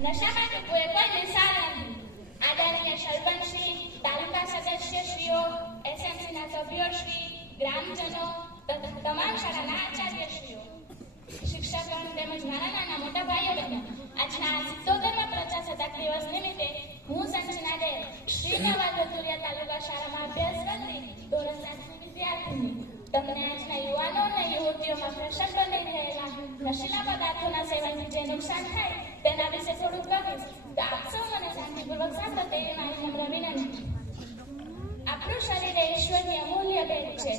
નશામાં એ કોઈ નિશાન નથી આદરણીય સરપંચશ્રી તાલુકા સદસ્યશ્રીઓ એસએમસીના સભ્યોશ્રી ગ્રામજનો તમામ શાળાના આચાર્યશ્રીઓ શિક્ષકગણ તેમજ નાના નાના મોટા ભાઈઓ બહેનો, આજના સિત્તોતેરમા પ્રજાસત્તાક દિવસ નિમિત્તે હું સંજના દે શ્રીનવા ધતુરિયા તાલુકા શાળામાં અભ્યાસ કરતી ધોરણ સાતની વિદ્યાર્થીની. તમને આજના યુવાનો યુવતીઓમાં ફેશન બની રહેલા નશીલા પદાર્થોના સેવનથી જે નુકસાન થાય તેના વિશે થોડુંક કહીશ તો આપ સૌ મને શાંતિપૂર્વક સાંભળો તે મારી નમ્ર વિનંતી. આપણું શરીર એ ઈશ્વરની અમૂલ્ય ભેટ છે.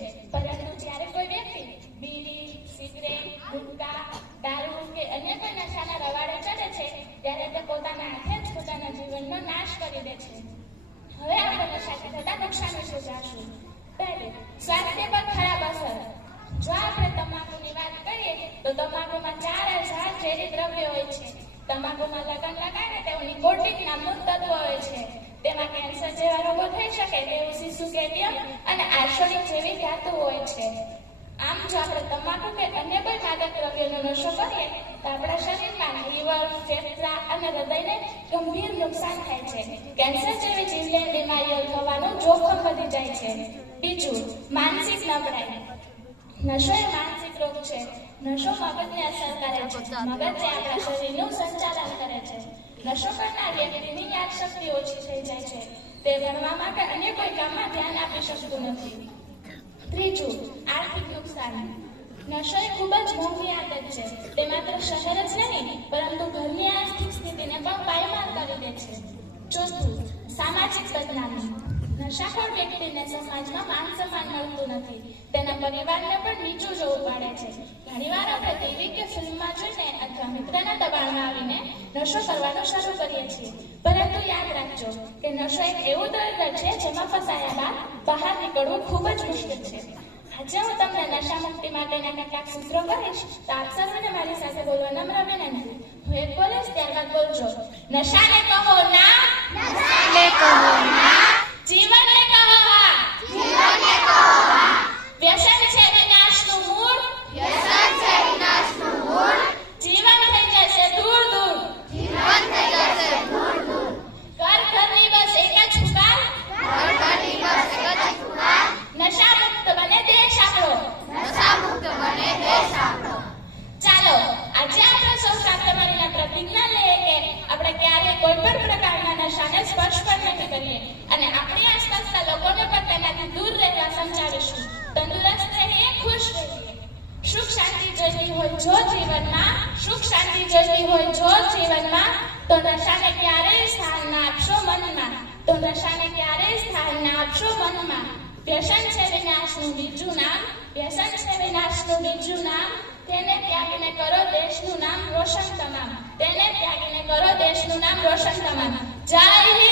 તમાકુમાં લગન લગાડે તેઓની નિકોટિન નામનું તત્વ હોય છે. તેમાં કેન્સર જેવા રોગો થઈ શકે તેવું શિશુ કેડિયમ અને આર્સોનિક જેવી ધાતુ હોય છે. આમ જો આપણે તમાકુ કે અન્ય કોઈ માદક દ્રવ્યનો નશો કરીએ, તો આપણા શરીરમાં લીવર ફેફસા અને હૃદયને ગંભીર નુકસાન થાય છે. કેન્સર જેવી જીવલેણ બીમારીઓ થવાનું જોખમ વધી જાય છે. બીજું, માનસિક નબળાઈ. નશો એ માનસિક રોગ છે. નશો મગજને અસર કરે છે. મગજ જે આપણા શરીરનું સંચાલન કરે છે. નશો કરનાર વ્યક્તિની યાદશક્તિ ઓછી થઈ જાય છે. તે ભણવા માટે અન્ય કોઈ કામમાં ધ્યાન આપી શકતું નથી. ત્રીજું, આર્થિક નુકસાન. નશો એ ખૂબ જ મોંઘી આદત છે. તે માત્ર શહેર જ નહીં, પરંતુ ઘરની આર્થિક સ્થિતિને પણ પાયમાલ કરી દે છે. ચોથું, સામાજિક બદનામી. નશાખોર વ્યક્તિને સમાજમાં માન સન્માન મળતું નથી. પરિવારને પણ નીચું જોવું પડે છે. ઘણીવાર આપણે ટીવી કે ફિલ્મમાં જોઈને અથવા મિત્રના દબાણમાં આવીને નશો કરવાનું શરૂ કરીએ છીએ. પરંતુ યાદ રાખજો કે નશો એક એવું દર્દ છે જેમાં ફસાયા બાદ બહાર નીકળવું ખૂબ જ મુશ્કેલ છે. આજે હું તમને નશા મુક્તિ માટેના કેટલાક સૂત્રો કહીશ તો આપ સર્વને મારી સાથે બોલવા નમ્ર વિનંતી. હું એક બોલીશ, ત્યારબાદ બોલજો. નશાને કહો ના નશાને કહો ના જીવનને કહો હા જીવનને કહો હા વ્યસન છે વિનાશનું મૂળ વ્યસન છે વિનાશનું મૂળ જીવન થઈ જશે દૂર દૂર જીવન થઈ જશે દૂર દૂર ઘર ઘરની બસ એક જ પુકાર ઘર ઘરની બસ એક જ પુકાર નશા મુક્ત બને દેશ આપણો નશામુક્ત બને દેશ આપણો ચાલો આજે આપણે સૌ સાથે મળીને પ્રતિજ્ઞા લઈએ કે આપણે ક્યારેય કોઈ પણ પ્રકારના નશાને સ્પર્શ પણ નહીં કરીએ. અને આપણી આસપાસના લોકોને પણ તેનાથી દૂર રહેવા સમજાવીશું. તંદુરસ્ત રહીએ, ખુશ રહીએ. સુખ શાંતિ જોઈતી હોય જો જીવનમાં, સુખ શાંતિ જોઈતી હોય જો જીવનમાં, તો નશાને ક્યારેય સ્થાન ના આપશો મનમાં. તો નશાને ક્યારેય સ્થાન ના આપશો મનમાં. વ્યસન છે વિનાશનું બીજું નામ. વ્યસન છે વિનાશનું બીજું નામ. તેને ત્યાગીને કરો, દેશનું નામ રોશન તમામ તેને ત્યાગીને